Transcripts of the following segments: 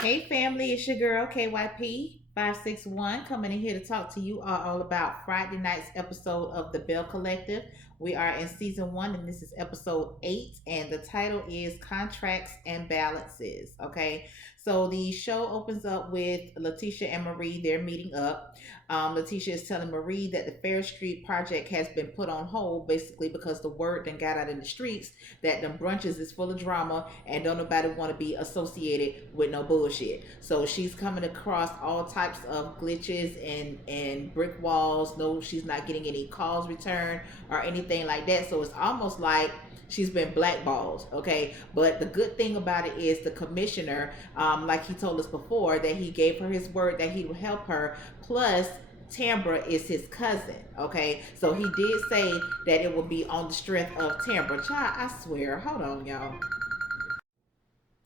Hey family, it's your girl KYP 561 coming in here to talk to you all about Friday night's episode of the Belle Collective. We are in season 1 and this is episode 8, and the title is Contracts and Balances. Okay, so the show opens up with Letitia and Marie. They're meeting up. Letitia is telling Marie that the Fair Street project has been put on hold basically because the word then got out in the streets that them brunches is full of drama and don't nobody want to be associated with no bullshit. So she's coming across all types of glitches and brick walls. No, she's not getting any calls returned or anything like that. So it's almost like she's been blackballed. Okay, but the good thing about it is the commissioner, like he told us before, that he gave her his word that he would help her. Plus, Tambra is his cousin. Okay, so he did say that it would be on the strength of Tambra. Child, I swear. Hold on, y'all.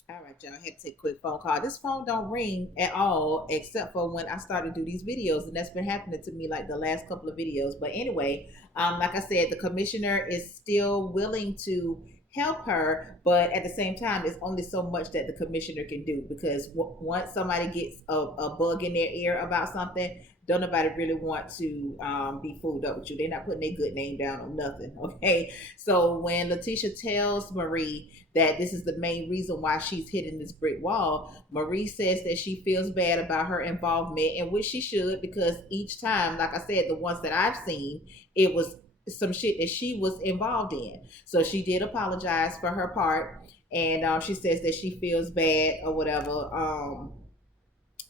All right, y'all. I had to take a quick phone call. This phone don't ring at all, except for when I started to do these videos, and that's been happening to me like the last couple of videos. But anyway, like I said, the commissioner is still willing to help her, but at the same time, it's only so much that the commissioner can do because once somebody gets a bug in their ear about something, don't nobody really want to be fooled up with you. They're not putting their good name down on nothing. Okay, so when Letitia tells Marie that this is the main reason why she's hitting this brick wall, Marie says that she feels bad about her involvement, and which she should, because each time, like I said, the ones that I've seen, it was some shit that she was involved in. So she did apologize for her part, and she says that she feels bad or whatever.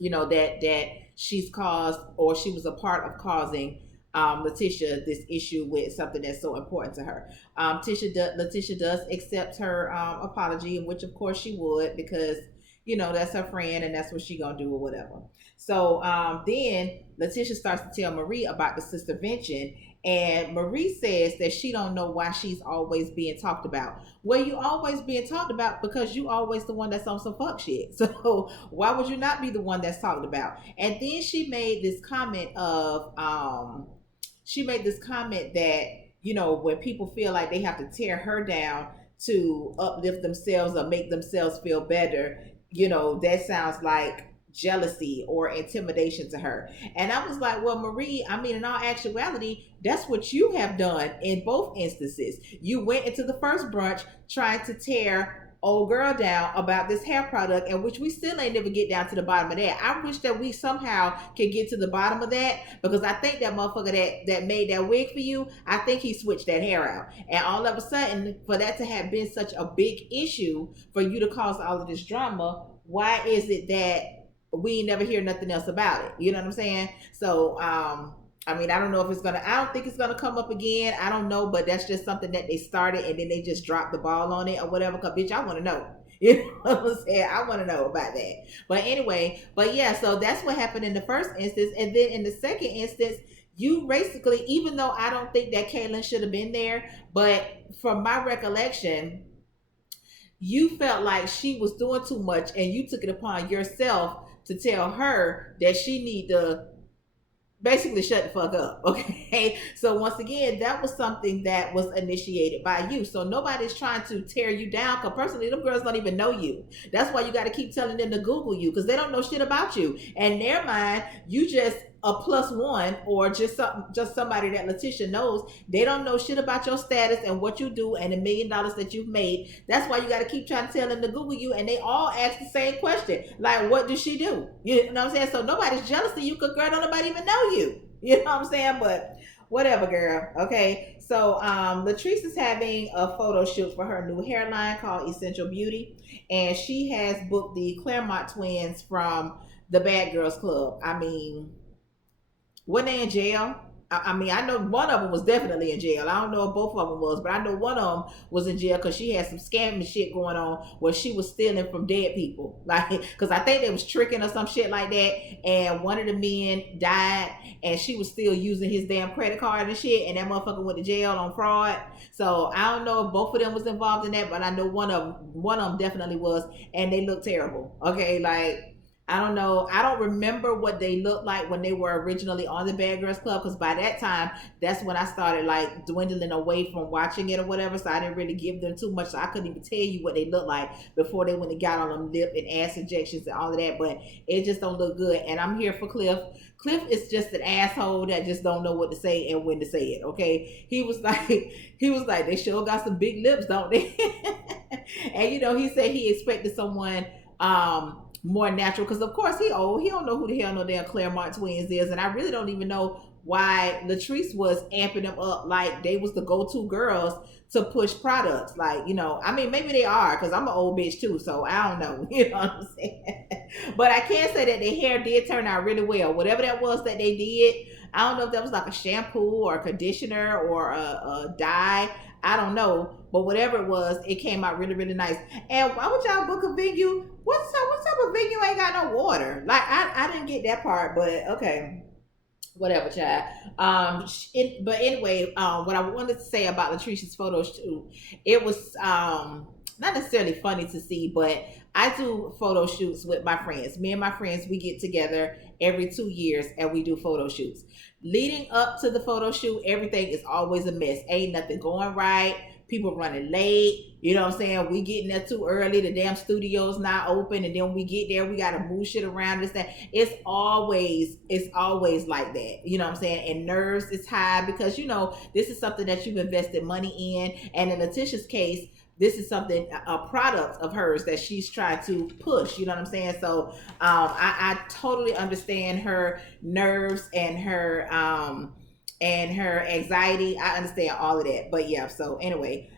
That she's caused, or she was a part of causing Letitia this issue with something that's so important to her. Letitia does accept her apology, which of course she would, because that's her friend and that's what she gonna do or whatever. So then Letitia starts to tell Marie about the sister vention, and Marie says that she don't know why she's always being talked about. Well, you always being talked about because you always the one that's on some fuck shit. So why would you not be the one that's talked about? And then she made this comment that when people feel like they have to tear her down to uplift themselves or make themselves feel better, that sounds like jealousy or intimidation to her. And I was like, well, Marie, I mean, in all actuality, that's what you have done in both instances. You went into the first brunch trying to tear old girl down about this hair product, and which we still ain't never get down to the bottom of that. I wish that we somehow can get to the bottom of that, because I think that motherfucker that made that wig for you, I think he switched that hair out. And all of a sudden, for that to have been such a big issue for you to cause all of this drama, why is it that we never hear nothing else about it? You know what I'm saying? So I mean, I don't know if I don't think it's gonna come up again. I don't know, but that's just something that they started and then they just dropped the ball on it or whatever. Cause bitch, I want to know. You know what I'm saying? I want to know about that. But anyway, but yeah, so that's what happened in the first instance. And then in the second instance, you basically, even though I don't think that Caitlyn should have been there, but from my recollection, you felt like she was doing too much and you took it upon yourself to tell her that she need to basically shut the fuck up. Okay, so once again, that was something that was initiated by you. So nobody's trying to tear you down, because personally them girls don't even know you. That's why you got to keep telling them to Google you, because they don't know shit about you. And in their mind, you just a plus one, or just somebody that Letitia knows. They don't know shit about your status and what you do and the $1,000,000 that you've made. That's why you got to keep trying to tell them to Google you, and they all ask the same question, like, what does she do? You know what I'm saying? So nobody's jealous of you, because girl, don't nobody even know you. You know what I'm saying? But whatever, girl. Okay, so Latrice is having a photo shoot for her new hairline called Essential Beauty, and she has booked the Claremont twins from the Bad Girls Club. I mean, when they in jail, I mean, I know one of them was definitely in jail. I don't know if both of them was, but I know one of them was in jail because she had some scamming shit going on where she was stealing from dead people. Like, because I think they was tricking or some shit like that. And one of the men died, and she was still using his damn credit card and shit. And that motherfucker went to jail on fraud. So I don't know if both of them was involved in that, but I know one of them definitely was, and they look terrible. Okay, like I don't know. I don't remember what they looked like when they were originally on the Bad Girls Club, because by that time, that's when I started like dwindling away from watching it or whatever. So I didn't really give them too much. So I couldn't even tell you what they looked like before they went and got on them lip and ass injections and all of that. But it just don't look good. And I'm here for Cliff. Cliff is just an asshole that just don't know what to say and when to say it. Okay, he was like they sure got some big lips, don't they? And he said he expected someone more natural, because of course he don't know who the hell no damn Claremont twins is, and I really don't even know why Latrice was amping them up like they was the go-to girls to push products. Like, I mean, maybe they are, because I'm an old bitch too, so I don't know. You know what I'm saying? But I can say that their hair did turn out really well. Whatever that was that they did, I don't know if that was like a shampoo or a conditioner or a dye. I don't know, but whatever it was, it came out really, really nice. And why would y'all book a venue? What type of venue ain't got no water? Like, I didn't get that part, but okay, whatever, child. But anyway, what I wanted to say about Latricia's photo shoot, it was not necessarily funny to see, but I do photo shoots with my friends. Me and my friends, we get together every 2 years and we do photo shoots. Leading up to the photo shoot, everything is always a mess. Ain't nothing going right. People running late. You know what I'm saying? We getting there too early. The damn studio's not open. And then when we get there, we gotta move shit around. This, that. It's always like that. You know what I'm saying? And nerves is high because this is something that you've invested money in. And in Letitia's case, this is something, a product of hers that she's trying to push. You know what I'm saying? So I totally understand her nerves and her anxiety. I understand all of that. But yeah, so anyway,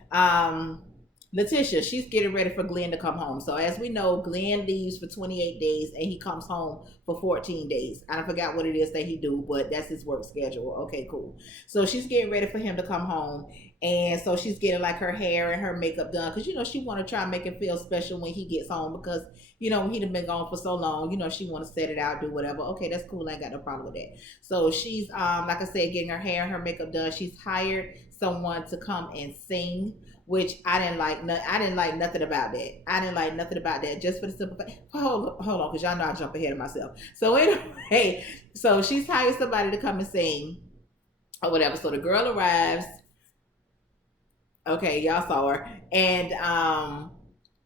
Letitia, she's getting ready for Glenn to come home. So as we know, Glenn leaves for 28 days and he comes home for 14 days. I forgot what it is that he do, but that's his work schedule. Okay, cool. So she's getting ready for him to come home. And so she's getting like her hair and her makeup done, because she want to try and make him feel special when he gets home, because he done been gone for so long. She want to set it out, do whatever. Okay, that's cool. I ain't got no problem with that. So she's like I said, getting her hair and her makeup done. She's hired someone to come and sing, which I didn't like. I didn't like nothing about that. I didn't like nothing about that. Just for the simple fact. Hold on, because y'all know I jump ahead of myself. So anyway, so she's hired somebody to come and sing or whatever. So the girl arrives. Okay, y'all saw her, and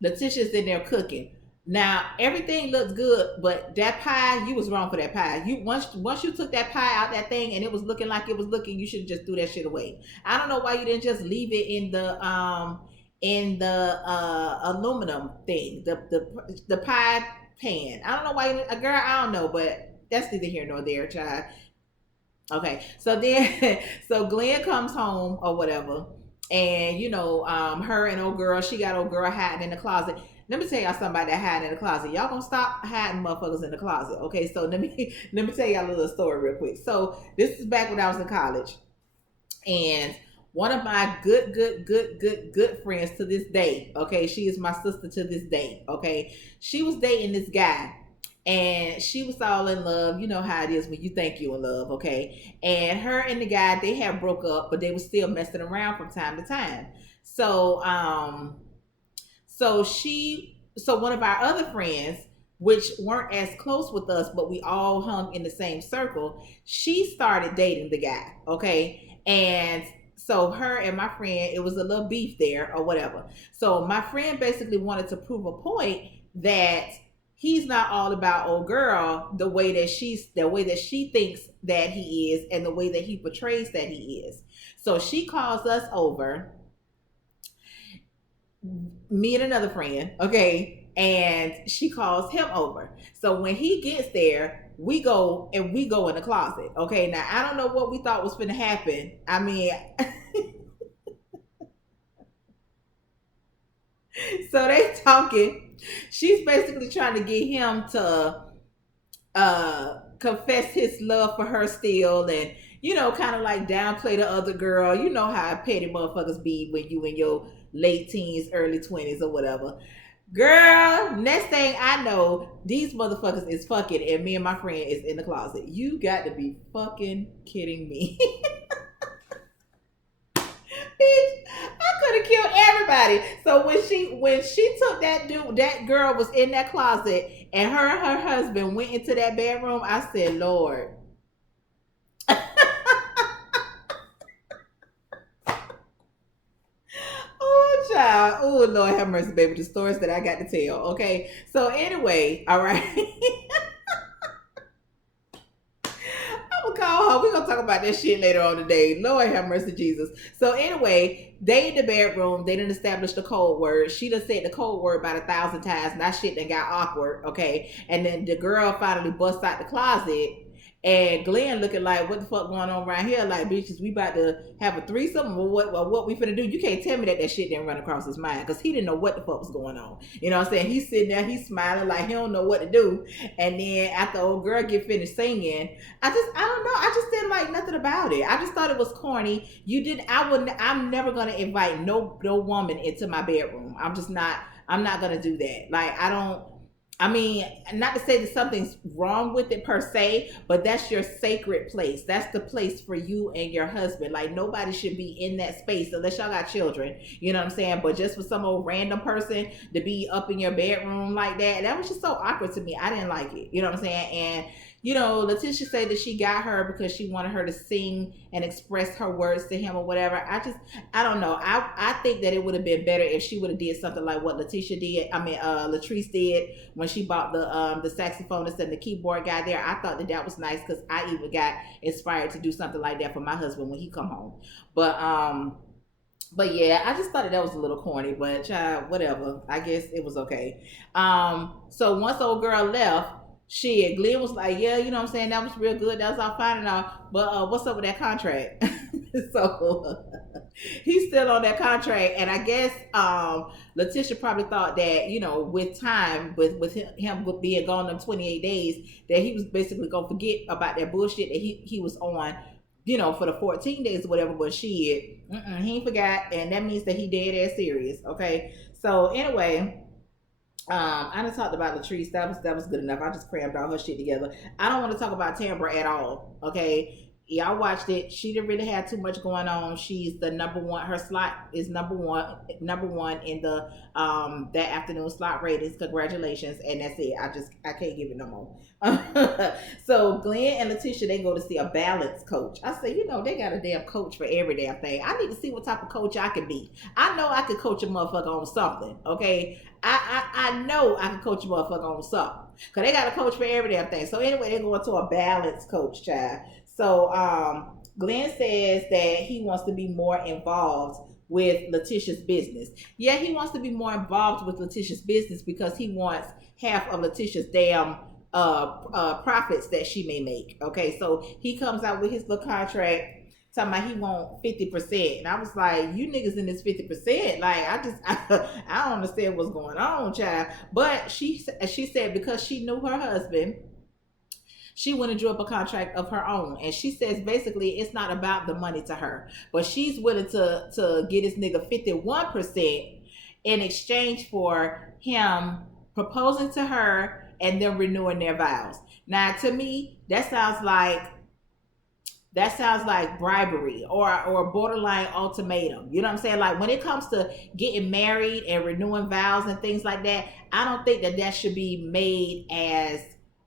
Letitia's in there cooking. Now everything looks good, but that pie, you was wrong for that pie. You once you took that pie out that thing and it was looking like it was looking, you should just threw that shit away. I don't know why you didn't just leave it in the aluminum thing, the pie pan. I don't know why girl, I don't know, but that's neither here nor there, child. Okay, so then so Glenn comes home or whatever, and her and old girl, she got old girl hiding in the closet. Let me tell y'all something about that hiding in the closet. Y'all gonna stop hiding motherfuckers in the closet, okay? So let me tell y'all a little story real quick. So this is back when I was in college, and one of my good friends to this day, okay, she is my sister to this day, okay, she was dating this guy. And she was all in love. You know how it is when you think you're in love, okay? And her and the guy, they had broke up, but they were still messing around from time to time. So, so one of our other friends, which weren't as close with us, but we all hung in the same circle, she started dating the guy, okay? And so her and my friend, it was a little beef there or whatever. So my friend basically wanted to prove a point that he's not all about old girl the way that she thinks that he is, and the way that he portrays that he is. So she calls us over, me and another friend, okay, and she calls him over. So when he gets there, we go in the closet. Okay, now I don't know what we thought was gonna happen. I mean, so they talking. She's basically trying to get him to confess his love for her still, and kind of like downplay the other girl. You know how petty motherfuckers be when you in your late teens, early 20s or whatever. Girl, next thing I know, these motherfuckers is fucking, and me and my friend is in the closet. You got to be fucking kidding me. Bitch, could have killed everybody. So when she took that dude, that girl was in that closet, and her husband went into that bedroom. I said, Lord. Oh, child. Oh, Lord have mercy, baby. The stories that I got to tell. Okay. So anyway, all right. I'm gonna call her. We're gonna talk about that shit later on today. Lord have mercy, Jesus. So anyway, they in the bedroom, they didn't establish the code word. She done said the code word about 1,000 times. Now shit done got awkward. Okay. And then the girl finally busts out the closet. And Glenn looking like, what the fuck going on right here? Like, bitches, we about to have a threesome? What we finna do? You can't tell me that shit didn't run across his mind, because he didn't know what the fuck was going on. You know what I'm saying? He's sitting there, he's smiling like he don't know what to do. And then after old girl get finished singing, I don't know. I just didn't like nothing about it. I just thought it was corny. I'm never gonna invite no woman into my bedroom. I'm not gonna do that. Like, I mean, not to say that something's wrong with it per se, but that's your sacred place. That's the place for you and your husband. Like, nobody should be in that space unless y'all got children. You know what I'm saying? But just for some old random person to be up in your bedroom like that was just so awkward to me. I didn't like it. You know what I'm saying? And Letitia said that she got her because she wanted her to sing and express her words to him or whatever. I don't know. I think that it would have been better if she would have did something like what Letitia did. Latrice did when she bought the saxophonist and the keyboard guy there. I thought that was nice, because I even got inspired to do something like that for my husband when he come home. But yeah, I just thought that was a little corny, but child, whatever. I guess it was okay. So once old girl left, Glenn was like, yeah, you know what I'm saying? That was real good. That was all fine and all. But what's up with that contract? So he's still on that contract. And I guess Letitia probably thought that, with time, with him being gone them 28 days, that he was basically going to forget about that bullshit that he was on, for the 14 days or whatever. But he ain't forgot. And that means that he dead ass serious. Okay. So anyway, I done talked about Latrice. That was good enough. I just crammed all her shit together. I don't want to talk about Tambra at all. Okay. Y'all watched it. She didn't really have too much going on. She's the number one. Her slot is number one in the that afternoon slot ratings. Congratulations. And that's it. I can't give it no more. So Glenn and Letitia, they go to see a balance coach. I say, they got a damn coach for every damn thing. I need to see what type of coach I can be. I know I could coach a motherfucker on something. Okay. I know I can coach a motherfucker on something. Because they got a coach for every damn thing. So anyway, they're going to a balance coach, child. So Glenn says that he wants to be more involved with Letitia's business. Yeah, he wants to be more involved with Letitia's business because he wants half of Letitia's damn profits that she may make. Okay, so he comes out with his little contract talking about he want 50%. And I was like, you niggas in this 50%. Like, I don't understand what's going on, child. But she said because she knew her husband, she went and drew up a contract of her own. And she says basically it's not about the money to her. But she's willing to get this nigga 51% in exchange for him proposing to her and them renewing their vows. Now, to me, that sounds like bribery or borderline ultimatum. You know what I'm saying? Like, when it comes to getting married and renewing vows and things like that, I don't think that should be made as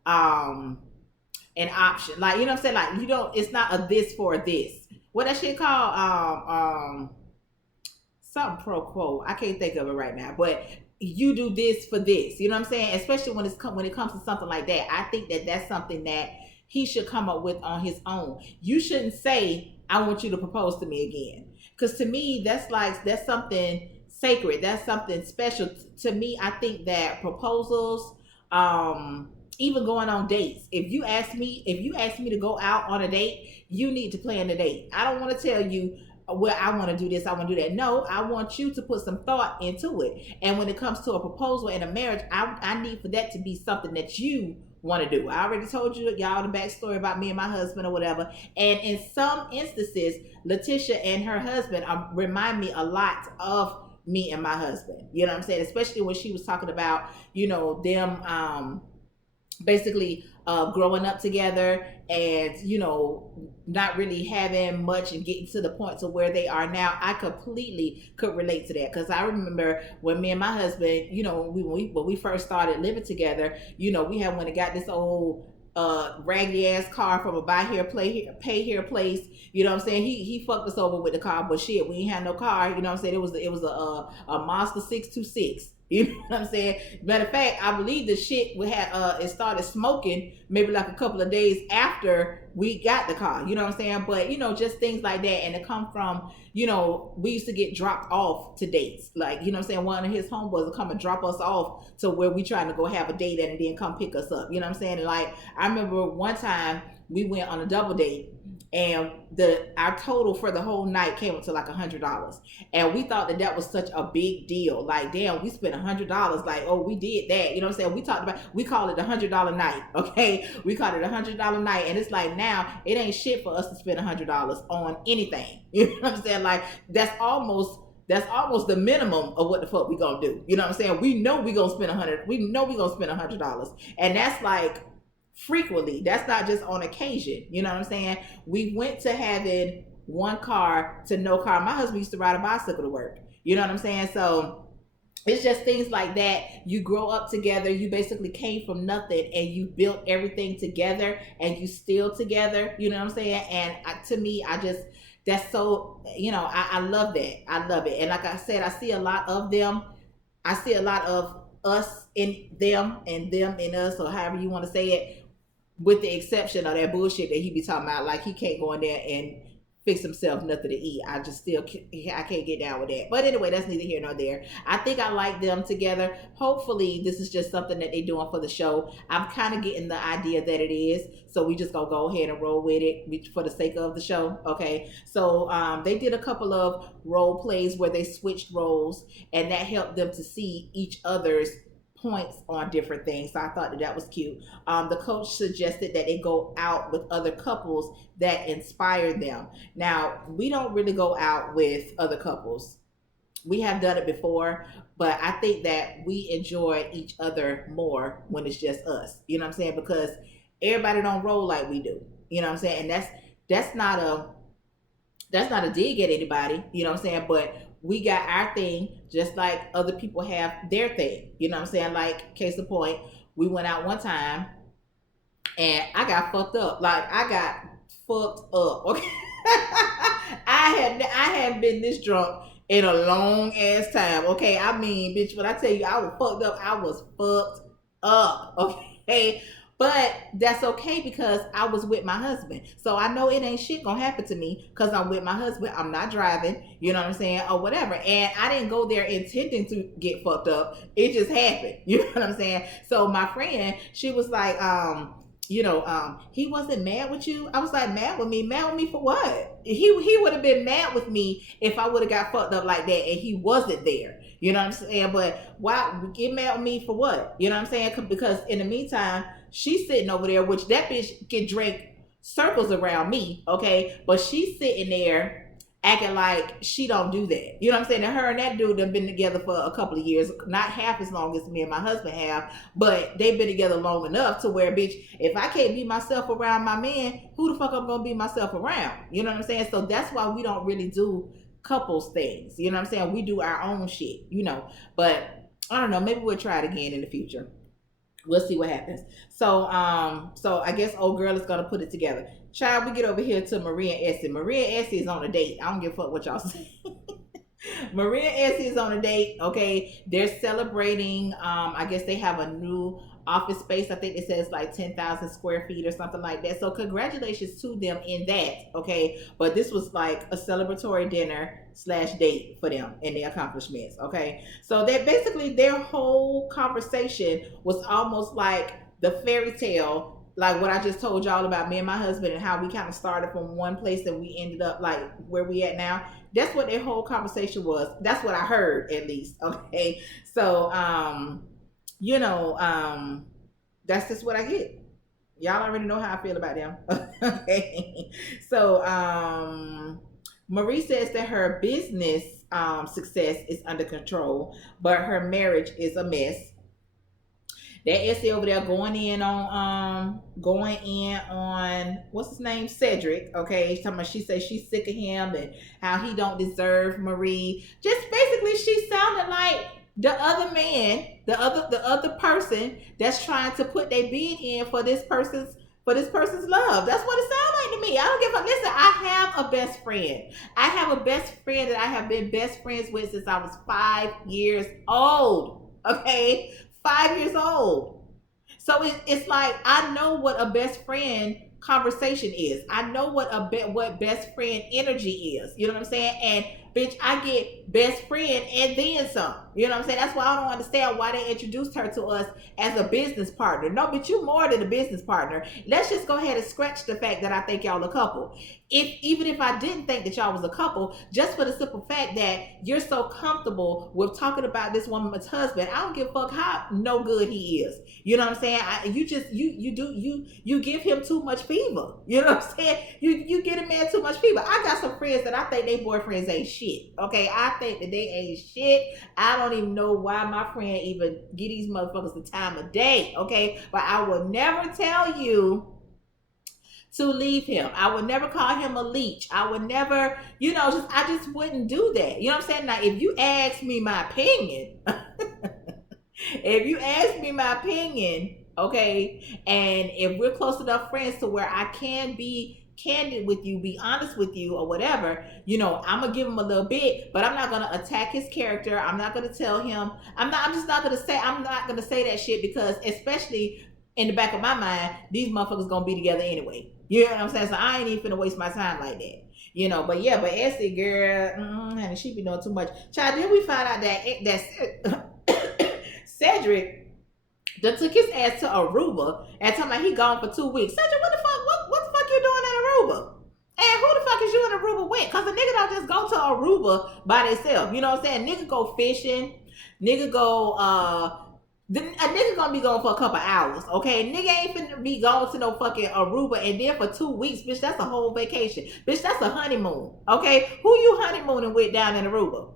an option. Like, you know what I'm saying? Like, it's not a this for this. What that shit called? Something pro quo. I can't think of it right now. But you do this for this. You know what I'm saying? Especially when it comes to something like that. I think that that's something that he should come up with on his own. You shouldn't say, I want you to propose to me again. Because to me, that's something sacred. That's something special. To me, I think that proposals, even going on dates. If you ask me to go out on a date, you need to plan the date. I don't want to tell you, well, I want to do this, I want to do that. No, I want you to put some thought into it. And when it comes to a proposal and a marriage, I need for that to be something that you want to do. I already told you y'all the backstory about me and my husband or whatever. And in some instances, Letitia and her husband remind me a lot of me and my husband. You know what I'm saying? Especially when she was talking about, them basically growing up together, and not really having much and getting to the point to where they are now. I completely could relate to that, because I remember when me and my husband, when we first started living together, we had went and got this old raggedy ass car from a buy here pay here place. You know what I'm saying? He fucked us over with the car, but shit, we ain't had no car. You know what I'm saying? It was a Monster 626. You know what I'm saying? Matter of fact, I believe the shit we had it started smoking maybe like a couple of days after we got the car. You know what I'm saying? But just things like that, and it come from, we used to get dropped off to dates. Like, you know what I'm saying? One of his homeboys would come and drop us off to where we trying to go have a date at, and then come pick us up. You know what I'm saying? And like, I remember one time we went on a double date, and our total for the whole night came up to like $100, and we thought that was such a big deal. Like, damn, we spent $100. Like, oh, we did that. You know what I'm saying? We call it the $100 night. Okay, we call it a $100 night, and it's like, now it ain't shit for us to spend $100 on anything. You know what I'm saying? Like, that's almost the minimum of what the fuck we gonna do. You know what I'm saying? We know we gonna spend 100. We know we gonna spend $100, and that's like frequently. That's not just on occasion. You know what I'm saying? We went to having one car to no car. My husband used to ride a bicycle to work. You know what I'm saying? So it's just things like that. You grow up together. You basically came from nothing, and you built everything together, and you still together. You know what I'm saying? And to me, that's so, I love that. I love it. And like I said, I see a lot of them. I see a lot of us in them, and them in us, or however you want to say it, with the exception of that bullshit that he be talking about. Like, he can't go in there and fix himself nothing to eat. I can't get down with that. But anyway, that's neither here nor there. I think I like them together. Hopefully this is just something that they're doing for the show. I'm kind of getting the idea that it is, so we just gonna go ahead and roll with it for the sake of the show. Okay, so they did a couple of role plays where they switched roles, and that helped them to see each other's points on different things. So I thought that was cute. The coach suggested that they go out with other couples that inspire them. Now, we don't really go out with other couples. We have done it before, but I think that we enjoy each other more when it's just us. You know what I'm saying? Because everybody don't roll like we do. You know what I'm saying? And that's not a dig at anybody. You know what I'm saying? But we got our thing just like other people have their thing. You know what I'm saying? Like, case in point, we went out one time and I got fucked up. Like, I got fucked up. Okay. I hadn't been this drunk in a long ass time. Okay. I mean, bitch, when I tell you I was fucked up, I was fucked up. Okay. But that's okay, because I was with my husband. So I know it ain't shit gonna happen to me because I'm with my husband. I'm not driving, you know what I'm saying, or whatever. And I didn't go there intending to get fucked up. It just happened. You know what I'm saying? So my friend, she was like, he wasn't mad with you. I was like, mad with me? Mad with me for what? He would have been mad with me if I would have got fucked up like that and he wasn't there. You know what I'm saying? But why get mad with me for what? You know what I'm saying? Because in the meantime, she's sitting over there, which that bitch can drink circles around me, okay? But she's sitting there acting like she don't do that. You know what I'm saying? And her and that dude have been together for a couple of years, not half as long as me and my husband have, but they've been together long enough to where, bitch, if I can't be myself around my man, who the fuck I'm gonna be myself around? You know what I'm saying? So that's why we don't really do couples things. You know what I'm saying? We do our own shit, But I don't know, maybe we'll try it again in the future. We'll see what happens. So I guess old girl is gonna put it together. Child, we get over here to Maria and Essie. Maria and Essie is on a date. I don't give a fuck what y'all say. Maria and Essie is on a date. Okay, they're celebrating. I guess they have a new office space. I think it says like 10,000 square feet or something like that. So congratulations to them in that. Okay, but this was like a celebratory dinner / date for them and their accomplishments. Okay, so that basically their whole conversation was almost like the fairy tale, like what I just told y'all about me and my husband and how we kind of started from one place and we ended up like where we at now. That's what their whole conversation was. That's what I heard, at least. Okay, so that's just what I get. Y'all already know how I feel about them. Okay, so Marie says that her business success is under control, but her marriage is a mess. That Essie over there going in on what's his name, Cedric. Okay, she's talking about, she says she's sick of him and how he don't deserve Marie. Just basically, she sounded like the other man, the other person that's trying to put their bid in for this person's love. That's what it sounds like to me. I don't give a listen. I have a best friend. I have a best friend that I have been best friends with since I was 5 years old. Okay, 5 years old. So it's like I know what a best friend conversation is. I know what best friend energy is. You know what I'm saying? And bitch, I get best friend and then some. You know what I'm saying? That's why I don't understand why they introduced her to us as a business partner. No, but you more than a business partner. Let's just go ahead and scratch the fact that I think y'all a couple. Even if I didn't think that y'all was a couple, just for the simple fact that you're so comfortable with talking about this woman's husband, I don't give a fuck how no good he is. You know what I'm saying? You give him too much fever. You know what I'm saying? You get a man too much fever. I got some friends that I think they boyfriends ain't shit. Okay, I think that they ain't shit. I don't even know why my friend even give these motherfuckers the time of day. Okay, but I will never tell you to leave him. I would never call him a leech. I would never, I just wouldn't do that. You know what I'm saying? Now, if you ask me my opinion, if you ask me my opinion, okay, and if we're close enough friends to where I can be candid with you, be honest with you, or whatever, I'm gonna give him a little bit, but I'm not gonna attack his character. I'm not gonna tell him. I'm not gonna say that shit, because especially in the back of my mind, these motherfuckers gonna be together anyway. You know what I'm saying? So I ain't even finna waste my time like that. But Essie, girl, honey, she be doing too much. Child, then we find out that Cedric that took his ass to Aruba and talking about he gone for 2 weeks. Cedric, what the fuck you doing in Aruba? And who the fuck is you in Aruba with? Because a nigga don't just go to Aruba by themselves. You know what I'm saying? Nigga go fishing. Nigga go, a nigga gonna be gone for a couple hours, okay? Nigga ain't finna be gone to no fucking Aruba and then for 2 weeks, bitch, that's a whole vacation. Bitch, that's a honeymoon, okay? Who you honeymooning with down in Aruba?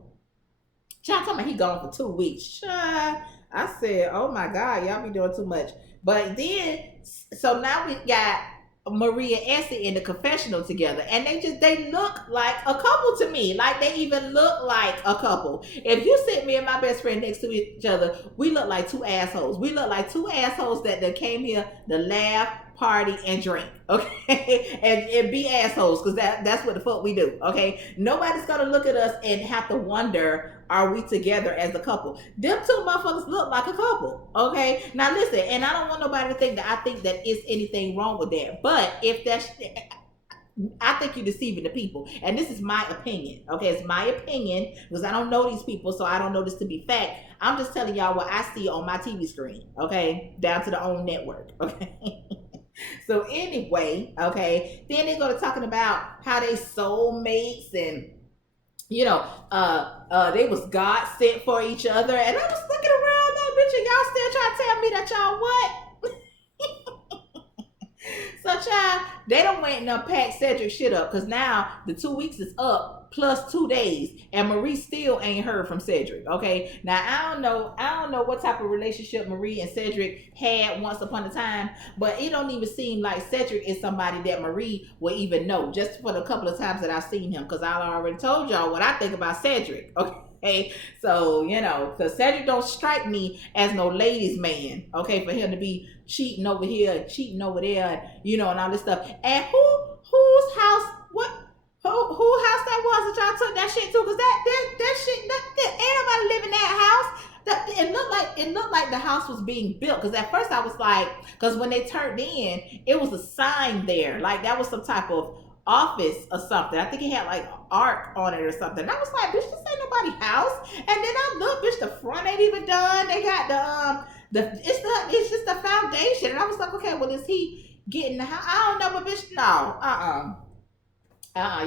Child talking about he gone for 2 weeks. Child, I said, oh my God, y'all be doing too much. But then, so now we got Marie and Essie in the confessional together, and they look like a couple to me. Like they even look like a couple. If you sit me and my best friend next to each other, we look like two assholes. We look like two assholes that came here to laugh, party, and drink, okay? and be assholes, because that's what the fuck we do, okay? Nobody's gonna look at us and have to wonder, are we together as a couple? Them two motherfuckers look like a couple, okay? Now listen, and I don't want nobody to think that I think that is anything wrong with that, but if that's, I think you're deceiving the people, and this is my opinion, okay? It's my opinion, because I don't know these people, so I don't know this to be fact. I'm just telling y'all what I see on my TV screen, okay? Down to the OWN network, okay? So anyway, okay, then they go to talking about how they soulmates and they was God sent for each other, and I was looking around that bitch, and y'all still trying to tell me that y'all what? So child, they don't went and unpack Cedric shit up, because now the 2 weeks is up plus 2 days, and Marie still ain't heard from Cedric. Okay, now I don't know what type of relationship Marie and Cedric had once upon a time, but it don't even seem like Cedric is somebody that Marie will even know, just for the couple of times that I've seen him, because I already told y'all what I think about Cedric. Okay, so because Cedric don't strike me as no ladies man, okay, for him to be cheating over here and cheating over there, and all this stuff. And whose house, who house that was that y'all took that shit to? Because that shit, everybody live in that house. It looked like the house was being built, because at first I was like, because when they turned in, it was a sign there, like that was some type of office or something. I think it had like art on it or something. And I was like, bitch, this ain't nobody's house. And then I looked, bitch, the front ain't even done. They got it's just the foundation. And I was like, okay, well, is he getting the house? I don't know, but bitch, no,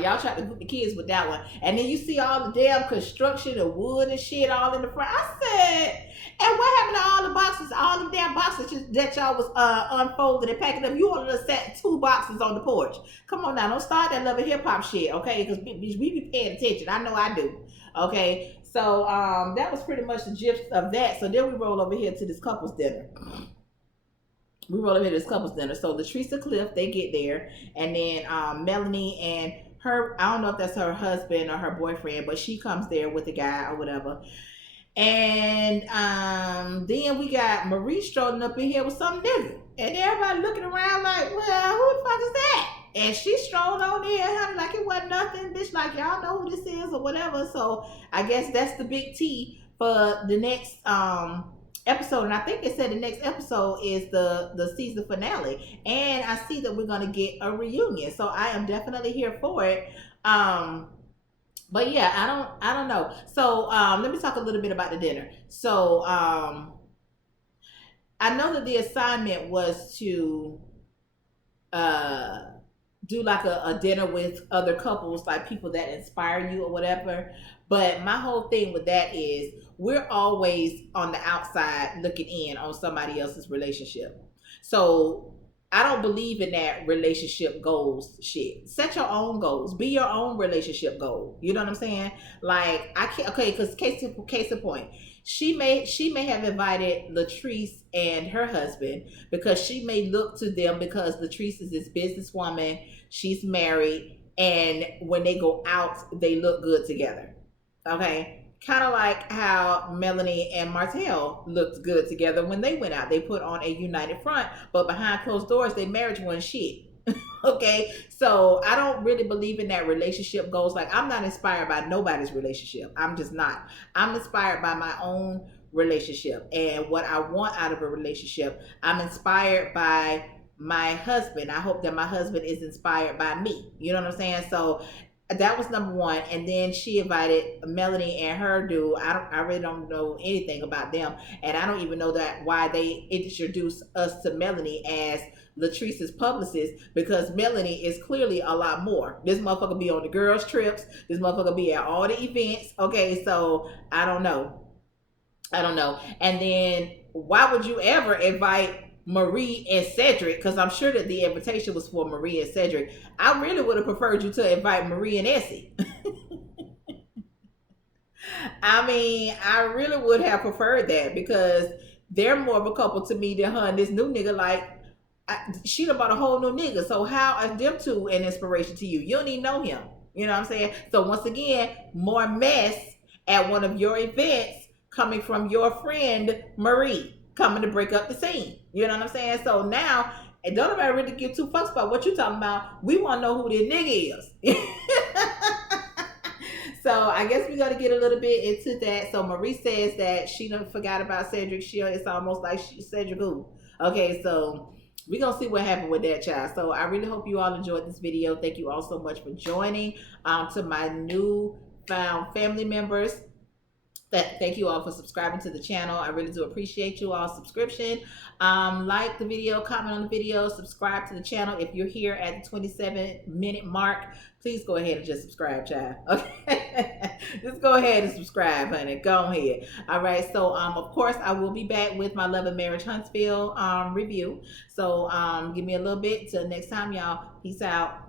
y'all tried to group the kids with that one. And then you see all the damn construction of wood and shit all in the front. I said, and what happened to all the boxes, all the damn boxes that y'all was unfolding and packing up? You only set 2 boxes on the porch. Come on now, don't start that Love and Hip Hop shit, okay? Because we be paying attention. I know I do. Okay, So that was pretty much the gist of that. So then we roll over here to this couple's dinner. We roll over here to this couple's dinner. So Latrice and Cliff, they get there, and then Melanie and her, I don't know if that's her husband or her boyfriend, but she comes there with the guy or whatever. And then we got Marie strolling up in here with some nigga. And everybody looking around like, well, who the fuck is that? And she strolled on in, honey, like it wasn't nothing. Bitch, like y'all know who this is or whatever. So I guess that's the big T for the next episode. And I think they said the next episode is the season finale. And I see that we're gonna get a reunion. So I am definitely here for it. But yeah, I don't know. So let me talk a little bit about the dinner. So I know that the assignment was to uh do like a dinner with other couples, like people that inspire you or whatever. But my whole thing with that is we're always on the outside looking in on somebody else's relationship. So I don't believe in that relationship goals shit. Set your own goals. Be your own relationship goal. You know what I'm saying? Like I can't. Okay, because case in point, she may have invited Latrice and her husband because she may look to them because Latrice is this businesswoman. She's married, and when they go out, they look good together. Okay. Kind of like how Melanie and Martell looked good together when they went out. They put on a united front, but behind closed doors, their marriage wasn't shit. Okay, so I don't really believe in that relationship goals. Like I'm not inspired by nobody's relationship. I'm just not. I'm inspired by my own relationship and what I want out of a relationship. I'm inspired by my husband. I hope that my husband is inspired by me. You know what I'm saying? So that was number one. And then she invited Melanie and her dude. I really don't know anything about them, and I don't even know that why they introduced us to Melanie as Latrice's publicist, because Melanie is clearly a lot more. This motherfucker be on the girls trips. This motherfucker be at all the events. Okay, so I don't know. And then why would you ever invite Marie and Cedric? Because I'm sure that the invitation was for Marie and Cedric. I really would have preferred you to invite Marie and Essie. I mean, I really would have preferred that because they're more of a couple to me than her and this new nigga. Like, she done bought a whole new nigga. So how are them two an inspiration to you? You don't even know him. You know what I'm saying? So once again, more mess at one of your events coming from your friend Marie coming to break up the scene. You know what I'm saying? So now, and don't nobody really give two fucks about what you talking about. We want to know who this nigga is. So I guess we got to get a little bit into that. So Marie says that she done forgot about Cedric. It's almost like Cedric who. Okay, so we're going to see what happened with that, child. So I really hope you all enjoyed this video. Thank you all so much for joining. To my new found family members, thank you all for subscribing to the channel. I really do appreciate you all subscription. Like the video, comment on the video, subscribe to the channel. If you're here at the 27-minute mark, please go ahead and just subscribe, child. Okay, just go ahead and subscribe, honey. Go ahead. All right. So of course I will be back with my Love and Marriage Huntsville review. So give me a little bit till next time, y'all. Peace out.